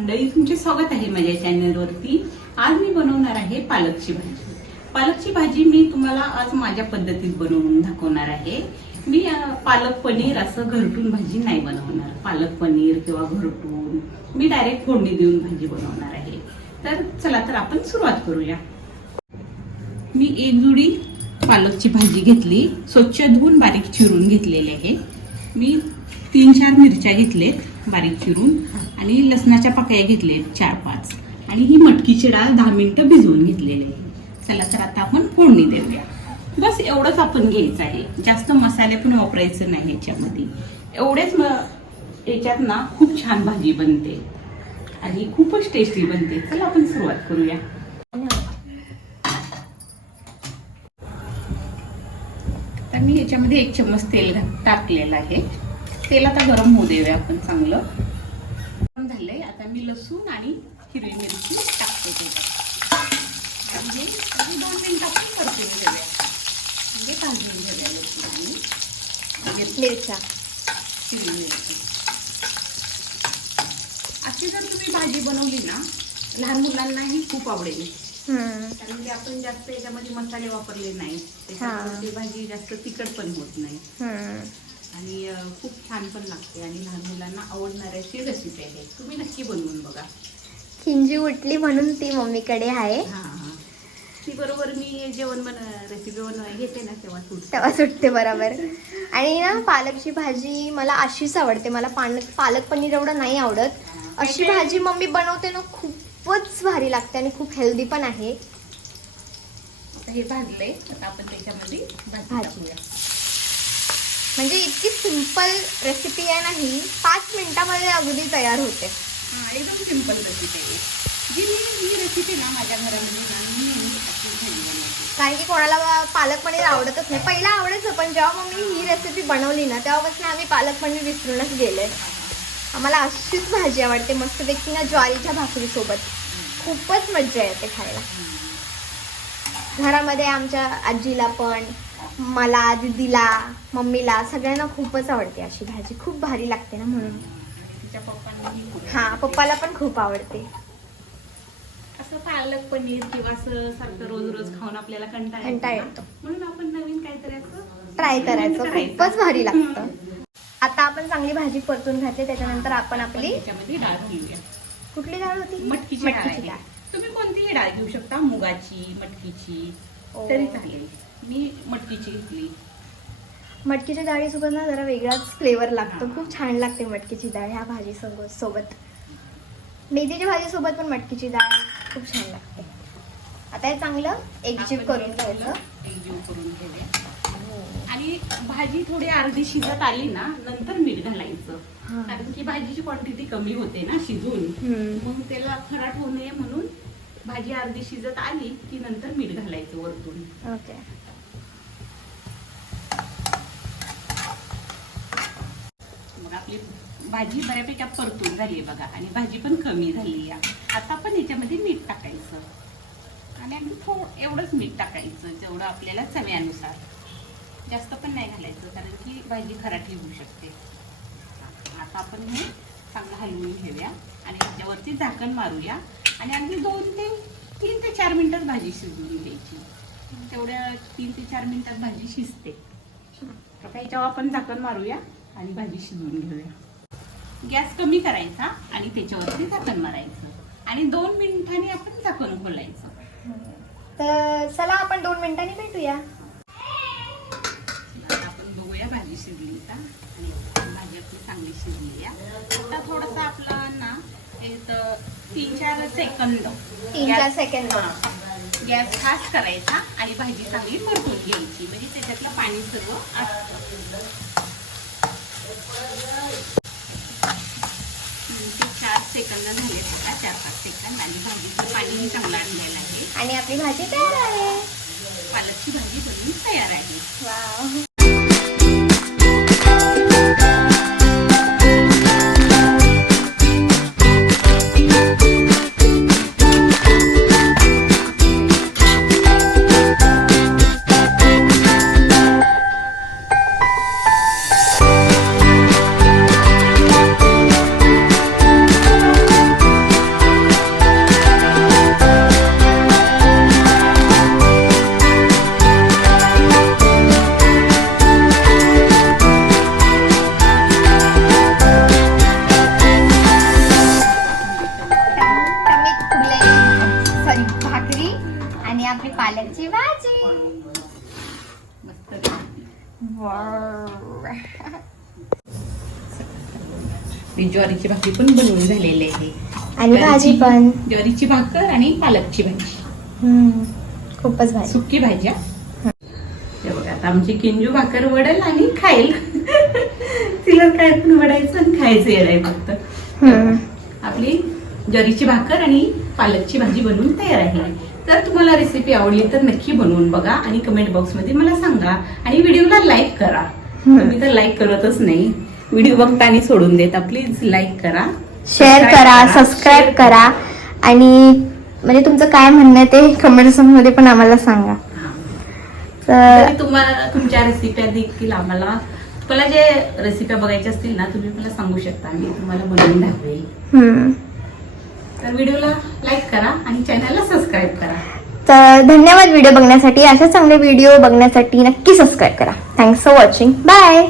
मंडळी, तुमचे स्वागत आहे माझ्या चॅनलवरती। आज मी बनवणार आहे पालकची भाजी। पालकची भाजी मी तुम्हाला आज माझ्या पद्धतीत बनवून दाखवणार आहे। मी पालक पनीर असं घरटून भाजी नाही बनवणार। पालक पनीर किंवा घरटून मी डायरेक्ट फोडणी देऊन भाजी बनवणार आहे। तर चला तर आपण सुरुवात करूया। मी एक जुडी पालकची भाजी घेतली, स्वच्छ धुवून बारीक चिरून घेतलेली आहे। मी 3-4 मिरच्या घेतलेत बारीक चिरून आणि लसणाच्या पाकळ्या घेतलेत 4-5 आणि ही मटकीची डाळ 10 मिनिटं भिजवून घेतलेली आहे। चला तर आता आपण फोडणी देऊया। बस एवढंच आपण घ्यायचं आहे, जास्त मसाले पण वापरायचे नाही याच्यामध्ये। एवढेच याच्यात ना खूप छान भाजी बनते आणि खूपच टेस्टी बनते। चला आपण सुरुवात करूया। तर मी याच्यामध्ये 1 चम्मच तेल टाकलेलं आहे। तेल आता गरम होऊ देऊया आपण चांगलं। गरम झालंय, आता मी लसूण आणि हिरवी मिरची टाकते त्याच्यात आणि हे 2 मिनिटं आपण परतून घेऊया, म्हणजे भाजून घेऊया लसूण आणि मिरच्या, हिरवी मिरची। अशी जर तुम्ही भाजी बनवली ना, लहान मुलांनाही खूप आवडेल, कारण की आपण जास्त याच्यामध्ये मसाले वापरले नाही, त्याच्यामुळे भाजी जास्त तिखट पण होत नाही आणि खूप छान पण लागते आणि लहान मुलांना आवडणाऱ्याची रेसिपी आहे। तुम्ही नक्की बनवून बघा। खिंजी उठली म्हणून ती मम्मीकडे आहे। ती बरोबर मी जेवण रेसिपी बनवायला घेते ना तेव्हा सुटते बरोबर। आणि ना पालकची भाजी मला अशीच आवडते, मला पालक पनीर एवढं नाही आवडत। अशी भाजी मम्मी बनवते ना, खूपच भारी लागते आणि खूप हेल्दी पण आहे। आता हे भाजलंय, आता आपण त्याच्यामध्ये भाजी म्हणजे इतकी सिंपल रेसिपी आहे ना ही, 5 मिनिटामध्ये अगदी तयार होते। एकदम सिंपल रेसिपी आहे जी ही रेसिपी ना माझ्या घरामध्ये कारण की कोणाला पालक पनीर आवडतच नाही। पहिला आवडायचं, पण जेव्हा मम्मी ही रेसिपी बनवली ना, तेव्हापासून आम्ही पालक पनीर विसरूनच गेले। आम्हाला अशीच भाजी आवडते, मस्तपैकी ना ज्वारीच्या भाकरीसोबत खूपच मज्जा येते खायला। घरामध्ये आमच्या आजीला पण, मला, दीदीला, मम्मीला सगळ्यांना खूपच आवडते अशी भाजी, खूप भारी लागते ना म्हणून। पप्पाला पण खूप आवडते। असं पालक पनीर किंवा असं सारखं रोज रोज खाऊन आपल्याला कंटाळा येतो, म्हणून आपण नवीन काहीतरी असं ट्राय करायचं, खूपच भारी लागतं। आता आपण चांगली भाजी परतून घातली, त्याच्यानंतर आपण आपली त्याच्यामध्ये डाळ घेऊया। कुठली डाळ होती? मटकीची डाळ। तुम्ही कोणतीही डाळ घेऊ शकता, मुगाची, मटकीची तरी चालेल। मी मटकीची घेतली। मटकीच्या डाळीसोबत ना जरा वेगळाच फ्लेवर लागतो, खूप छान लागते मटकीची डाळ ह्या भाजी सोबत। मेथीच्या भाजीसोबत पण मटकीची डाळ खूप छान लागते। आता हे चांगलं एकजीव करून घ्यायचं, एकजीव करून घेऊया। आणि भाजी थोडी अर्धी शिजत आली ना, नंतर मीठ घालायचं, कारण की भाजीची क्वांटिटी कमी होते ना शिजून, मग त्याला खराट होऊ नये म्हणून भाजी अर्धी शिजत आली की नंतर मीठ घालायचं वरतून। ओके। मग आपली भाजी बऱ्यापैकी परतून झाली बघा, आणि भाजी पण कमी झाली आहे। आता आपण याच्यामध्ये मीठ टाकायचं आणि अगदी एवढंच मीठ टाकायचं जेवढं आपल्याला चवीनुसार, जास्त पण नाही घालायचं, कारण की भाजी खराटी होऊ शकते। आता आपण हे चांगलं हलवून घेऊया आणि त्याच्यावरती झाकण मारूया आणि अगदी 3 ते 4 मिनिटात भाजी शिजवून घ्यायची। तेवढ्या 3 ते 4 मिनिटात भाजी शिजते। आता याच्यावर आपण झाकण मारूया आणि भाजी शिजवून घेऊया। गॅस कमी करायचा आणि त्याच्यावरती झाकण मारायचं आणि 2 मिनिटांनी आपण झाकण खोलायचं। तर चला आपण 2 मिनिटांनी भेटूया। आपण बघूया भाजी शिजली का, आणि भाजी आपली चांगली शिजली आहे। आता थोडंसं आपलं ना 3-4 सेकंद गॅस फास्ट करायचा आणि भाजी चांगली परतून घ्यायची, म्हणजे त्याच्यातलं पाणी सर्व असतं। 4 सेकंद झाले बघा, 4-5 सेकंद, आणि भाजीचं पाणी चांगलं आणलेलं आहे आणि आपली भाजी तयार आहे। पालकची भाजी बनवून तयार आहे। वाव। आपली ज्वारीची भाकरी पण बनवून झालेली आहे आणि भाजी पण. ज्वारीची भाकर आणि पालकची भाजी. खूपच भारी. सुकी भाज्या. हे बघा आता आमची किंजू भाकर वडेल आणि खाईल. तिला काय पण वडायचं आणि खायचं येणार फक्त. आपली ज्वारीची भाकर आणि पालकची भाजी बनवून तयार आहे. तर तुम्हाला रेसिपी आवडली तर नक्की बनवून बघा आणि कमेंट बॉक्स मध्ये मला सांगा आणि व्हिडिओला लाईक करा. तुम्ही तर लाईक करतच नाही, व्हिडिओ बघता आणि सोडून देता. प्लीज लाईक करा, शेअर करा, सबस्क्राईब करा आणि म्हणजे तुमचं काय म्हणणं आहे ते कमेंट मध्ये पण आम्हाला सांगा. तर तुम्हाला तुमच्या रेसिप्या देखील आम्हाला, तुम्हाला जे रेसिप्या बघायच्या असतील ना तुम्ही मला सांगू शकता, मी तुम्हाला बनवून दाखवेल. तर व्हिडिओला लाईक करा आणि चॅनलला सबस्क्राईब करा. तर धन्यवाद व्हिडिओ बघण्यासाठी. अशा चांगले व्हिडिओ बघण्यासाठी नक्की सबस्क्राईब करा. Thanks for watching. बाय.